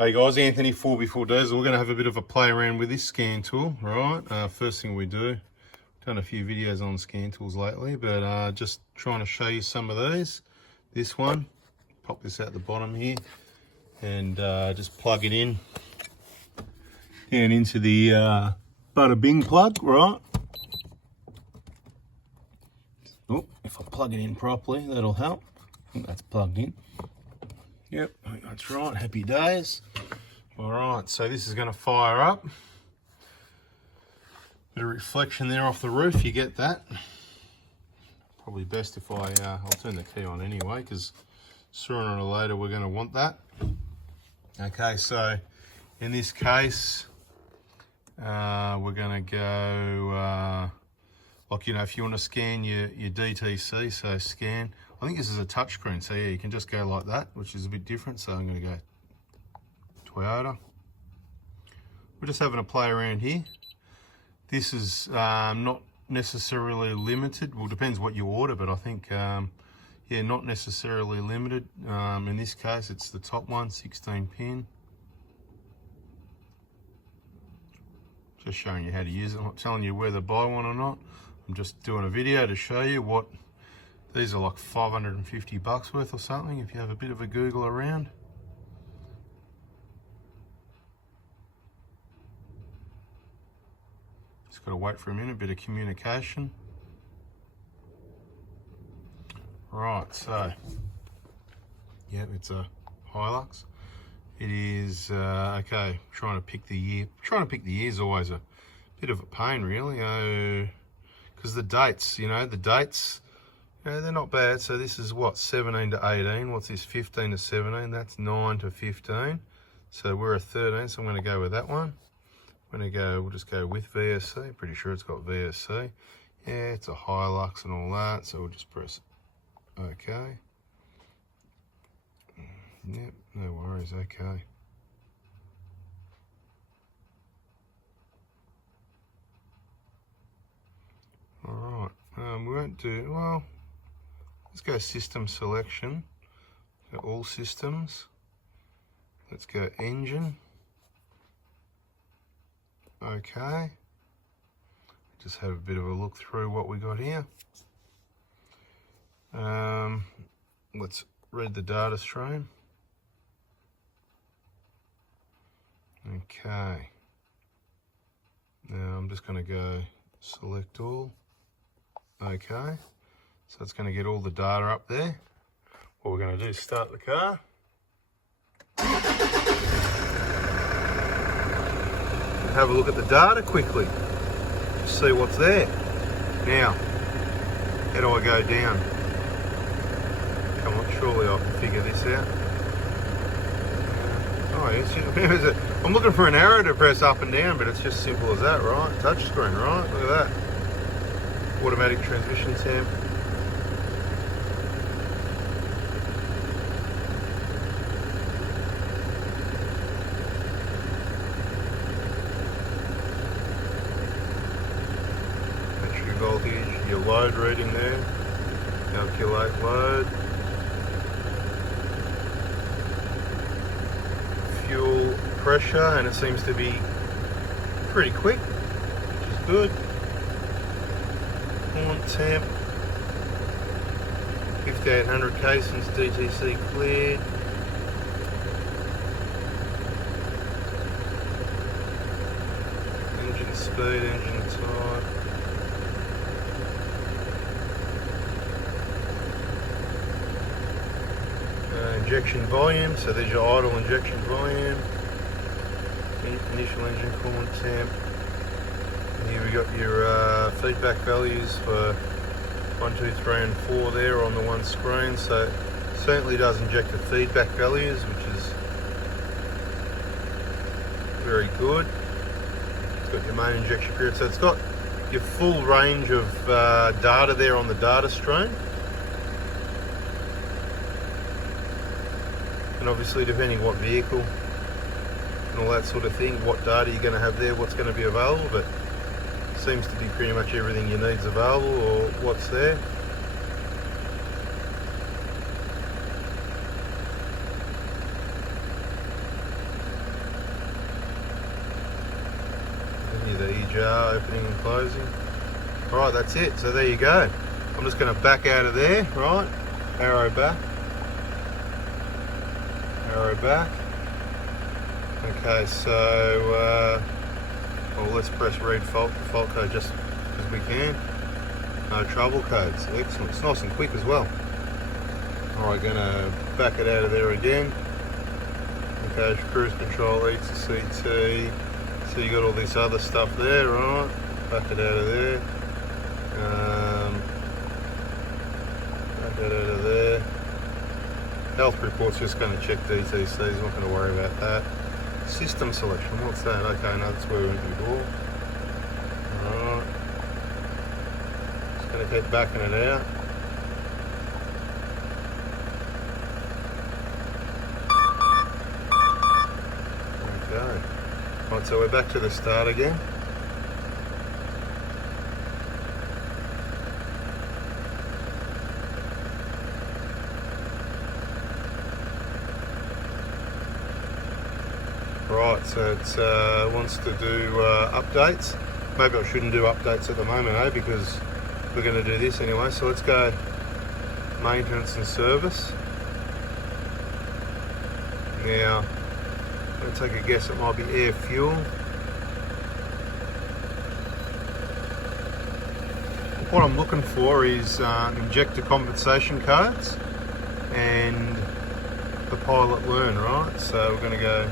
Hey guys, Anthony 4B4Ds. We're going to have a bit of a play around with this scan tool, right? First thing we do, done a few videos on scan tools lately, but just trying to show you some of these. This one, pop this out the bottom here, and just plug it in and into the bada bing plug, right? Oh, if I plug it in properly, that'll help. I think that's plugged in. Yep, I think that's right. Happy days. All right, so this is going to fire up. Bit of reflection there off the roof. You get that. Probably best if I'll turn the key on anyway, because sooner or later we're going to want that. Okay, so in this case, we're going to go like, you know, if you want to scan your DTC, so scan. I think this is a touchscreen, so yeah, you can just go like that, which is a bit different. So I'm going to go Toyota. We're just having a play around here. This is not necessarily limited. Well, depends what you order, but I think, yeah, not necessarily limited. In this case, it's the top one, 16 pin. Just showing you how to use it. I'm not telling you whether to buy one or not. I'm just doing a video to show you what. These are like 550 bucks worth or something if you have a bit of a Google around. Just got to wait for a minute, bit of communication. Right, so, yeah, it's a Hilux. It is, okay, trying to pick the year. Trying to pick the year is always a bit of a pain, really, because the dates, you know, they're not bad. So this is what, 17 to 18. What's this, 15 to 17? That's 9 to 15. So we're a 13, so I'm going to go with that one. I'm going to go, we'll just go with VSC. Pretty sure it's got VSC. Yeah, it's a Hilux and all that, so we'll just press OK. Yep, no worries, OK. All right, we won't do, well, let's go system selection, go all systems. Let's go engine. Okay. Just have a bit of a look through what we got here. Let's read the data stream. Okay. Now I'm just going to go select all. Okay. So it's going to get all the data up there. What we're going to do is start the car. Have a look at the data quickly. Just see what's there. Now, how do I go down? Come on, surely I can figure this out. Oh, yes, I'm looking for an arrow to press up and down, but it's just simple as that, right? Touch screen, right? Look at that. Automatic transmission temp. Voltage, your load reading there, calculate load, fuel pressure, and it seems to be pretty quick, which is good. Coolant temp, 5800K since DTC cleared. Engine speed, engine type. Injection volume, so there's your idle injection volume, initial engine coolant temp. And here we got your feedback values for 1, 2, 3 and 4 there on the one screen, so it certainly does inject the feedback values, which is very good. It's got your main injection period, so it's got your full range of data there on the data stream. And obviously, depending what vehicle and all that sort of thing, what data you're going to have there, what's going to be available, but it seems to be pretty much everything you need is available, or what's there. jar opening and closing. All right, that's it. So there you go. I'm just going to back out of there, right? Arrow back. Arrow back. Okay, so well, let's press read fault code just as we can. No trouble codes. Excellent. It's nice and quick as well. All right, gonna back it out of there again. Okay, cruise control, ECT. So you got all this other stuff there, right? Back it out of there. Back it out of there. Health report's just going to check DTCs, not going to worry about that. System selection, what's that? Okay, no, that's where we went before. Alright. Just going to keep backing it out. Okay. Right, so we're back to the start again. Right, so it wants to do updates. Maybe I shouldn't do updates at the moment, eh? Because we're going to do this anyway. So let's go maintenance and service. Now, I'm going to take a guess. It might be air fuel. What I'm looking for is injector compensation codes and the pilot learn, right? So we're going to go.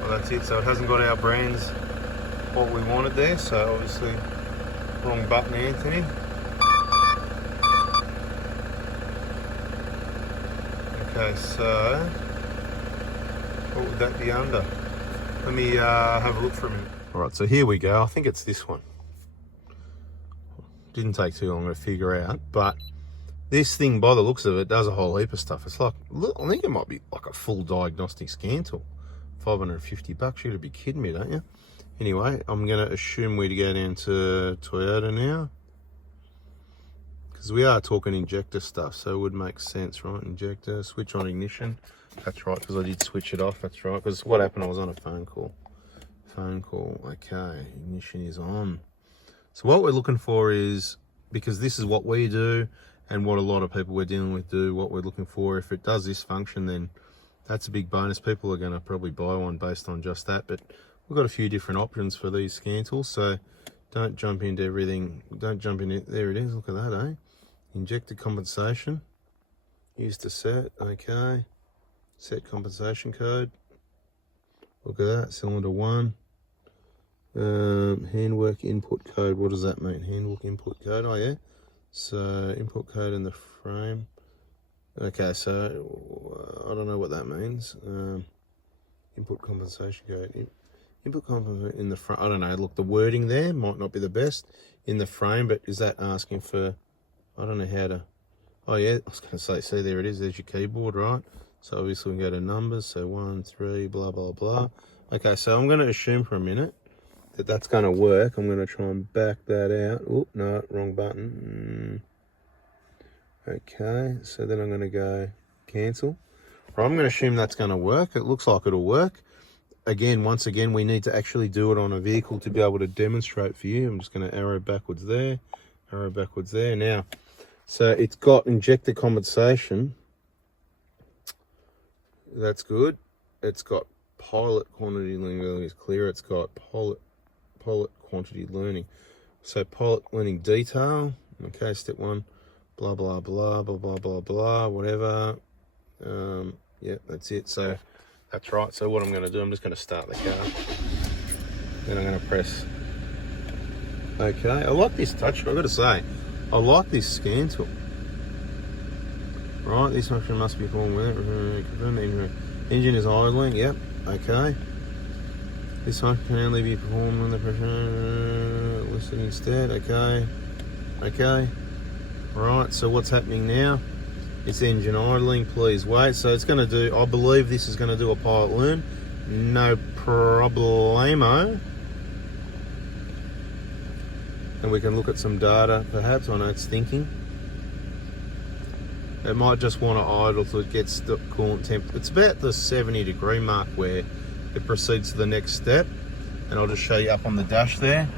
Well, that's it. So it hasn't got our brands what we wanted there. So obviously, wrong button, Anthony. Okay, so what would that be under? Let me have a look for a minute. All right, so here we go. I think it's this one. Didn't take too long to figure out, but this thing, by the looks of it, does a whole heap of stuff. It's like, I think it might be like a full diagnostic scan tool. $550, you'd be kidding me, don't you? Anyway, I'm going to assume we'd go down to Toyota now, because we are talking injector stuff, so it would make sense, right? Injector, switch on ignition. That's right, because I did switch it off. That's right, because what happened, I was on a phone call. Okay, ignition is on. So what we're looking for is, because this is what we do and what a lot of people we're dealing with do, what we're looking for, if it does this function, then that's a big bonus. People are going to probably buy one based on just that, but we've got a few different options for these scan tools, so don't jump into everything. Don't jump in it. There it is. Look at that, eh? Injector compensation. Use to set. Okay. Set compensation code. Look at that. Cylinder 1. Handwork input code. What does that mean? Handwork input code. Oh, yeah. So input code in the frame. Okay, so I don't know what that means. Input compensation code. Input compensation in the front. I don't know. Look, the wording there might not be the best in the frame, but is that asking for? I don't know how to. Oh yeah, I was going to say. See, there it is. There's your keyboard, right? So obviously we can go to numbers. So 1, 3, blah blah blah. Okay, so I'm going to assume for a minute that that's going to work. I'm going to try and back that out. Oh no, wrong button. Okay, so then I'm going to go cancel. Right, I'm going to assume that's going to work. It looks like it'll work. Again, once again, we need to actually do it on a vehicle to be able to demonstrate for you. I'm just going to arrow backwards there, arrow backwards there. Now, so it's got injector compensation. That's good. It's got pilot quantity learning is clear. It's got pilot quantity learning. So pilot learning detail. Okay, step 1. Blah blah blah blah blah blah blah whatever. Yeah, that's it. So that's right. So what I'm going to do, I'm just going to start the car. Then I'm going to press. Okay, I like this touch. I've got to say, I like this scan tool. Right, this function must be performed with it. Confirm the engine is idling. Yep. Okay. This function can only be performed when the pressure listed instead. Okay. Okay. Right, so what's happening now? It's engine idling, please wait. So it's going to do, I believe this is going to do a pilot learn. No problemo. And we can look at some data, perhaps. I know it's thinking. It might just want to idle till it gets the coolant temp. It's about the 70 degree mark where it proceeds to the next step. and I'll just show you up on the dash there.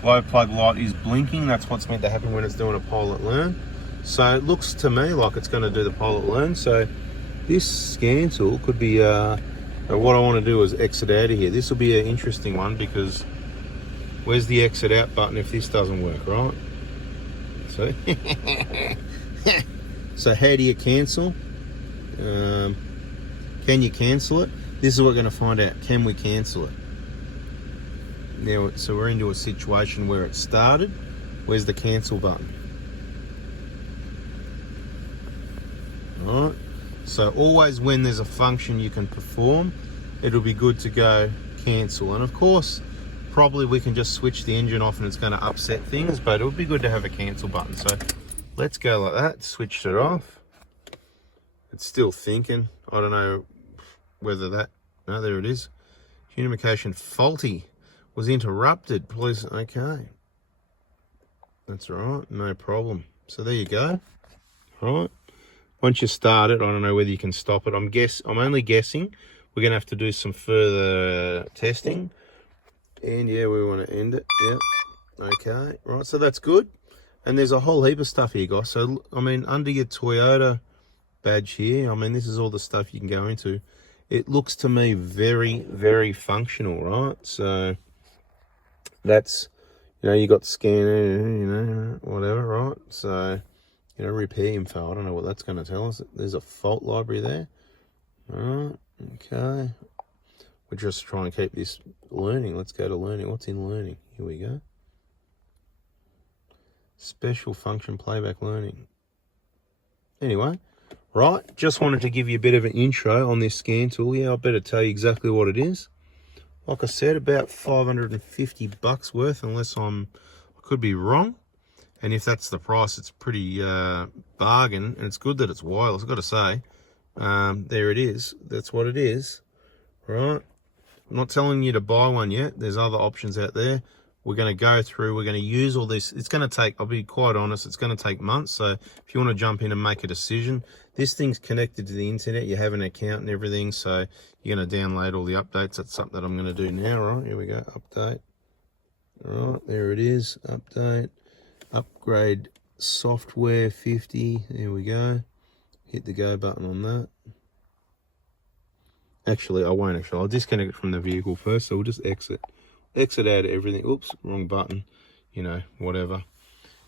Glow plug light is blinking. That's what's meant to happen when it's doing a pilot learn. So it looks to me like it's going to do the pilot learn. So this scan tool could be, what I want to do is exit out of here. This will be an interesting one because where's the exit out button if this doesn't work, right? So, so how do you cancel? Can you cancel it? This is what we're going to find out. Can we cancel it? Now, so we're into a situation where it started. Where's the cancel button? Alright, so always when there's a function you can perform, it'll be good to go cancel. And of course, probably we can just switch the engine off and it's going to upset things, but it would be good to have a cancel button. So let's go like that, switched it off. It's still thinking. I don't know whether that, no, there it is. Communication faulty, was interrupted, please, okay. That's right, no problem. So there you go, right. Once you start it, I don't know whether you can stop it. I'm only guessing. We're gonna have to do some further testing. And yeah, we want to end it, yeah. Okay, right, so that's good. And there's a whole heap of stuff here, guys. So, I mean, under your Toyota badge here, I mean, this is all the stuff you can go into. It looks to me very, very functional, right? So that's, you know, you got scanner, you know, whatever, right? So, you know, repair info, I don't know what that's going to tell us. There's a fault library there. All right, okay. We're just trying to keep this learning. Let's go to learning. What's in learning? Here we go. Special function playback learning. Anyway, right, just wanted to give you a bit of an intro on this scan tool. Yeah, I better tell you exactly what it is. Like I said, about 550 bucks worth, unless I could be wrong. And if that's the price, it's pretty bargain. And it's good that it's wireless, I've got to say. There it is. That's what it is. Right. I'm not telling you to buy one yet. There's other options out there. We're going to go through. We're going to use all this. It's going to take, I'll be quite honest, it's going to take months. So if you want to jump in and make a decision, this thing's connected to the internet. You have an account and everything. So you're going to download all the updates. That's something that I'm going to do now. Right. Here we go. Update. All right. There it is. Update. Upgrade software 50. There we go. Hit the go button on that. Actually, I won't actually. I'll disconnect it from the vehicle first. So we'll just exit out of everything. Oops, wrong button. You know, whatever.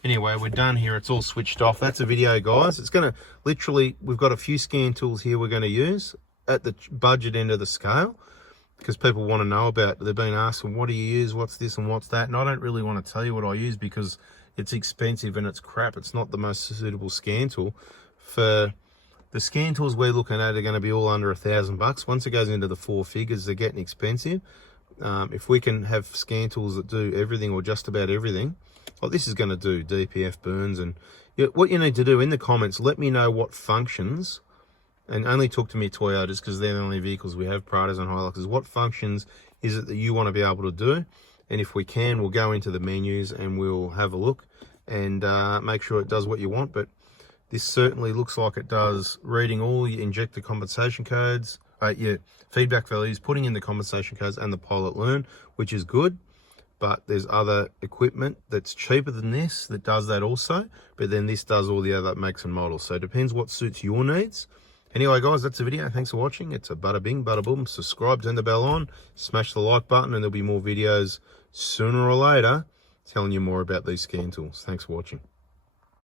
Anyway, we're done here. It's all switched off. That's a video, guys. It's going to literally, we've got a few scan tools here we're going to use at the budget end of the scale because people want to know about it. They've been asking, what do you use? What's this and what's that? And I don't really want to tell you what I use because it's expensive and it's crap. It's not the most suitable scan tool. For the scan tools we're looking at are going to be all under $1,000. Once it goes into the 4 figures, they're getting expensive. If we can have scan tools that do everything or just about everything, like this is going to do DPF burns. And what you need to do in the comments, let me know what functions, and only talk to me Toyotas because they're the only vehicles we have, Pradas and Hiluxes. What functions is it that you want to be able to do? And if we can, we'll go into the menus and we'll have a look and make sure it does what you want. But this certainly looks like it does reading all your injector compensation codes, your feedback values, putting in the compensation codes and the pilot learn, which is good. But there's other equipment that's cheaper than this that does that also. But then this does all the other makes and models. So it depends what suits your needs. Anyway, guys, that's the video. Thanks for watching. It's a bada bing, bada boom. Subscribe, turn the bell on, smash the like button, and there'll be more videos sooner or later telling you more about these scan tools. Thanks for watching.